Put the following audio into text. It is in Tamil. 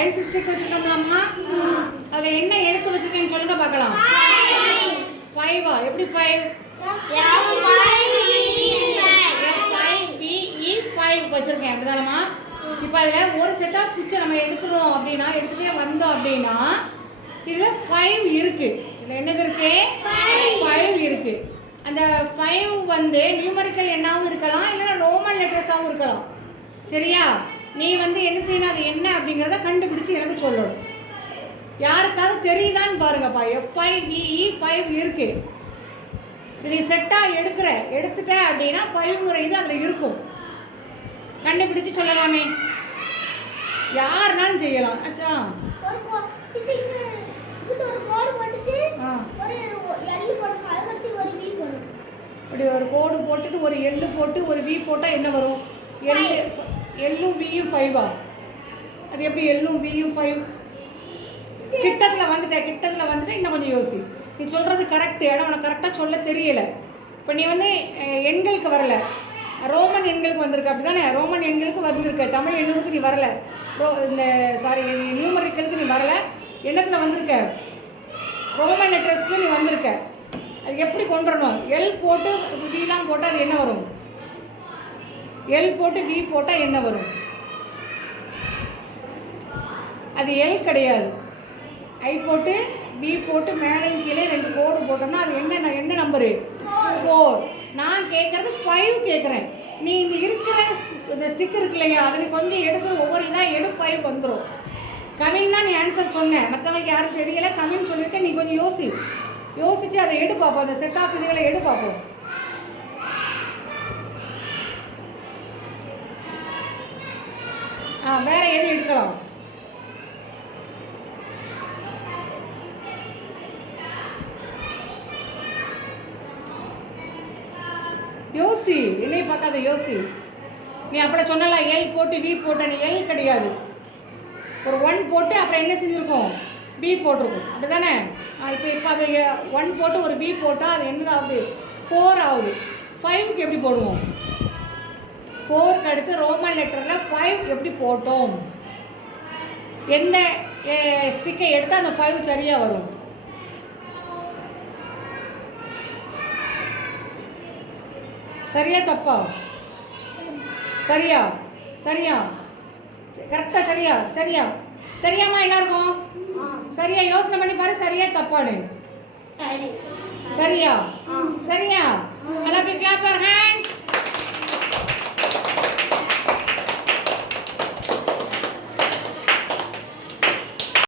Ice stick வச்சுருக்கோம்லாமா? அதில் என்ன எழுத்து வச்சுருக்கேன்னு சொல்லுங்க பார்க்கலாம். 5ஆ? எப்படி 5? FIVE வச்சுருக்கேன், அப்படிதானம்மா? இப்போ அதில் ஒரு செட் ஆஃப் பிக்சர் நம்ம எடுத்துட்டோம் அப்படின்னா, எடுத்துகிட்டே வந்தோம் அப்படின்னா இதில் 5 இருக்குது. இதில் என்னது இருக்கு? 5 இருக்குது. அந்த 5 வந்து நியூமரிக்கல் என்னாவும் இருக்கலாம், இல்லைன்னா ரோமன் லெட்டர்ஸாகவும் இருக்கலாம். சரியா? நீ வந்து என்ன செய்யணும், அது என்ன அப்படிங்கிறத கண்டுபிடிச்சி எனக்கு சொல்லணும். யாருக்காவது தெரியுதான்னு பாருங்கப்பா. FIVE இருக்கு. இது நீ செட்டாக எடுத்துட்ட அப்படின்னா 5ங்கிற இது அதில் இருக்கும். கண்டுபிடிச்சு சொல்லலாமே. யாருனாலும் செய்யலாம். ஆச்சா? அப்படி ஒரு கோடு போட்டுட்டு ஒரு எள்ளு போட்டு ஒரு வி போட்டால் என்ன வரும்? எள்ளும் வியும் 5ஆ? அது எப்படி எள்ளும் வியும் 5? கிட்டத்தில் வந்துட்டு இன்னும் கொஞ்சம் யோசி. நீ சொல்கிறது கரெக்டு, ஆனால் உனக்கு கரெக்டாக சொல்ல தெரியலை. இப்போ நீ வந்து எண்களுக்கு வரலை, ரோமன் எண்களுக்கு வந்திருக்க, அப்படி தானே? ரோமன் எண்களுக்கு வந்திருக்க, தமிழ் எண்களுக்கு நீ வரலை. நியூமரிக்கலுக்கு நீ வரலை. எண்ணத்தில் வந்திருக்க, ரோமன் லெட்டர்ஸ்க்கு நீ வந்திருக்க. அது எப்படி கொண்டு வரணும்? எல் போட்டு விலாம் போட்டால் அது என்ன வரும்? எல் போட்டு வி போட்டால் என்ன வரும்? அது எல் கிடையாது. ஐ போட்டு பி போட்டு மேலையும் கீழே 2 கோடு போட்டோம்னா அது என்ன நம்பரு? 4. நான் கேட்குறது 5 கேட்குறேன். நீ இந்த இருக்கிற இந்த ஸ்டிக் இருக்கு இல்லையா, அதை நீ கொஞ்சம் எடுத்து ஒவ்வொரு இதாக 5 வந்துடும். கவின் தான் நீ ஆன்சர் சொன்னேன், மற்றவங்களுக்கு யாரும் தெரியல. கவின் சொல்லியிருக்கேன். நீ கொஞ்சம் யோசிச்சு அதை எடு பார்ப்போம். அந்த செட் ஆஃப் இதுகளை எடு பார்ப்போம். வேற எது எடுக்கலாம்? யோசி, என்னைய பார்க்காத, யோசி. நீ அப்படி சொன்னல எல் போட்டு வி போட்ட, நீ எல் கிடையாது. ஒரு 1 போட்டு அப்புறம் என்ன செஞ்சுருக்கோம்? பி போட்டிருக்கோம், அப்படி தானே? இப்போ அது 1 போட்டு ஒரு பி போட்டால் அது என்ன ஆகுது? 4 ஆகுது. 5க்கு எப்படி போடுவோம்? 4க்கு அடுத்து ரோமன் லெட்டரில் 5 எப்படி போட்டோம்? எந்த ஸ்டிக்கை எடுத்தால் அந்த 5 சரியாக வரும்? சரியா தப்பா? சரியா கரெக்டாக? சரியாம்மா எல்லாருக்கும்? சரியா யோசனை பண்ணி பாரு. சரியா தப்பானு? சரியா? நல்லா கிளாப் யுவர் ஹேண்ட்ஸ்.